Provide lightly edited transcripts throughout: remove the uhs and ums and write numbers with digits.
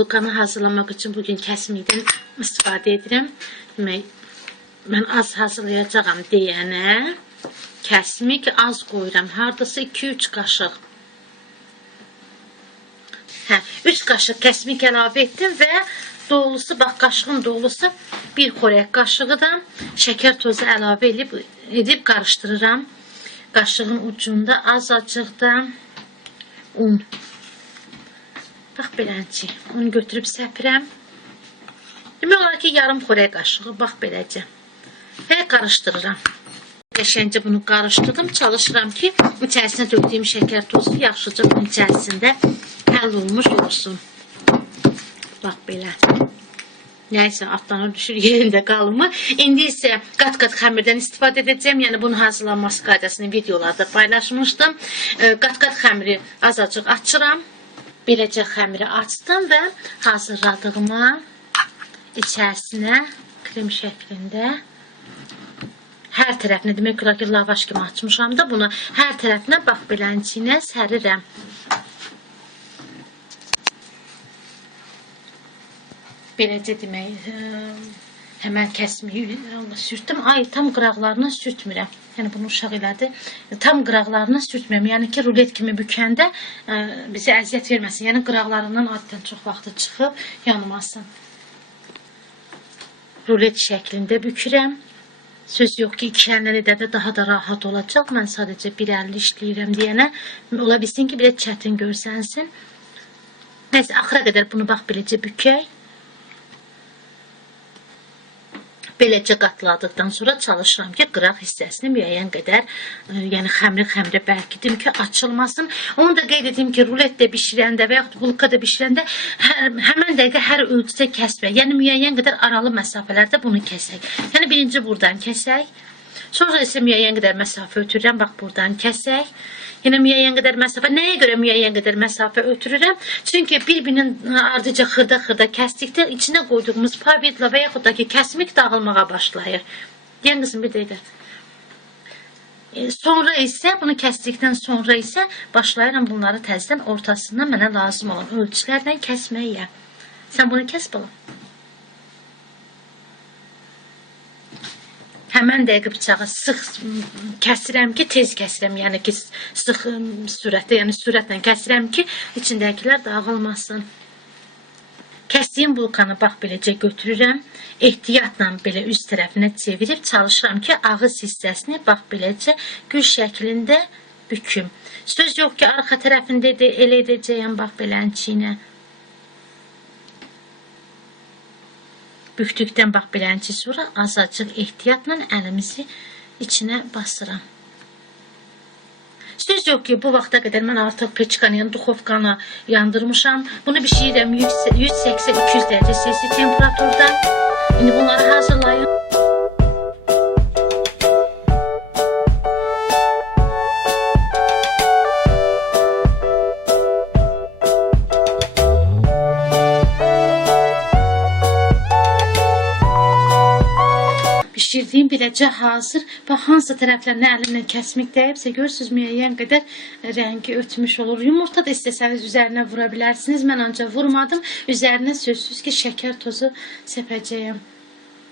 bulkanı hazırlamak için bugün kəsmikdən istifadə edirəm. Demək, mən az hazırlayacağam deyənə kəsmik az qoyuram. Hardasa 2-3 qaşıq. 3 qaşıq kəsmik əlavə etdim və dolusu, bax qaşığın dolusu 1 xörək qaşığı da şəkər tozu əlavə edib qarışdırıram. Qaşığın ucunda azacıq da un. Bax beləcə. Onu götürüb səpirəm. Demək olar ki, yarım xörək qaşığı. Bax beləcə. Və qarışdırıram. Qəşəngcə bunu qarışdırdım. Çalışıram ki, içərisinə döktüyüm şəkər tozu yaxşıca bunun içərisində həll olmuş olsun. Bax belə. Nəysə, atlanır düşür yerində qalımı. İndi isə qat-qat xəmirdən istifadə edəcəm. Yəni, bunun hazırlanması qaydasını videolarda paylaşmışdım. Qat-qat xəmiri azacıq açıram. Beləcə xəmiri açdım və hazırladığıma içərisinə krem şəklində hər tərəfinə, demək olar ki, lavaş kimi açmışam da bunu hər tərəfinə bax belənçinə sərirəm. Beləcə demək, həmən kəsmiyi sürtdüm. Ay, tam qıraqlarına sürtmürəm. Yəni, bunu uşaq elədi. Tam qıraqlarına sürtmürəm. Yəni ki, rulet kimi bükəndə bizə əziyyət verməsin. Yəni, qıraqlarından adətən çox vaxtı çıxıb yanmasın. Rulet şəklində bükürəm. Söz yox ki, 2 əllə edədə daha da rahat olacaq. Mən sadəcə 1 əlli işləyirəm deyənə. Ola bilsin ki, belə çətin görsənsin. Nəysə, axıra qədər bunu bax beləcə bükək. Beləcə qatladıqdan sonra çalışıram ki, qıraq hissəsini müəyyən qədər, yəni xəmri bərkidim ki, açılmasın. Onu da qeyd edim ki, ruletdə bişirəndə və yaxud bulkada bişirəndə həmən dəqiqə hər ölçüdə kəsmək. Yəni, müəyyən qədər aralı məsafələrdə bunu kəsək. Yəni, birinci buradan kəsək. Sonra isə müəyyən qədər məsafə ötürürəm. Bax, buradan kəsək. Yəni, müəyyən qədər məsafə. Nəyə görə müəyyən qədər məsafə ötürürəm? Çünki bir-birinin ardıca xırda-xırda kəsdikdə içinə qoyduğumuz pavidla və yaxud da ki, kəsmik dağılmağa başlayır. Yəni, qızım, bir dəqiqə. Sonra isə, bunu kəsdikdən sonra isə başlayıram bunları təzdən ortasından mənə lazım olan ölçülərlə kəsməyə. Sən bunu kəs balam. Həmən dəqiqə bıçağı sıx kəsirəm ki, tez kəsirəm. Yəni ki, sıx sürətlə, yəni sürətlə kəsirəm ki, içindəkilər dağılmasın. Kəsdiyim bulkanı bax beləcə götürürəm. Ehtiyatla belə üst tərəfinə çevirib çalışıram ki, ağız hissəsini bax beləcə gül şəklində büküm. Söz yox ki, arxa tərəfində elə edəcəyəm bax belənçiyinə. Bükdükdən bax belənçi sonra azacıq ehtiyatla əlimizi içinə basıram. Söz yox ki, bu vaxta qədər mən artıq peçkanı, yəni duxovkanı yandırmışam. Bunu bişirirəm 180-200 dərəcə Selsi temperaturda. İndi bunları hazırlayın. Pişirdiyim beləcə hazır. Bax, hansı tərəflərinə əlimlə kəsmik dəyibsə, görürsünüz, müəyyən qədər rəngi ötmüş olur. Yumurta da istəsəniz üzərinə vura bilərsiniz. Mən ancaq vurmadım. Üzərinə sözsüz ki, şəkər tozu səpəcəyəm.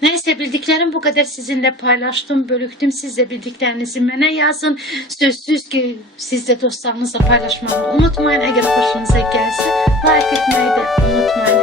Nəysə, bildiklərim bu qədər sizinlə paylaşdım, bölükdüm. Siz də bildiklərinizi mənə yazın. Sözsüz ki, siz də dostlarınızla paylaşmağı unutmayın. Əgər xoşunuza gəlsə, like etməyi də unutmayın.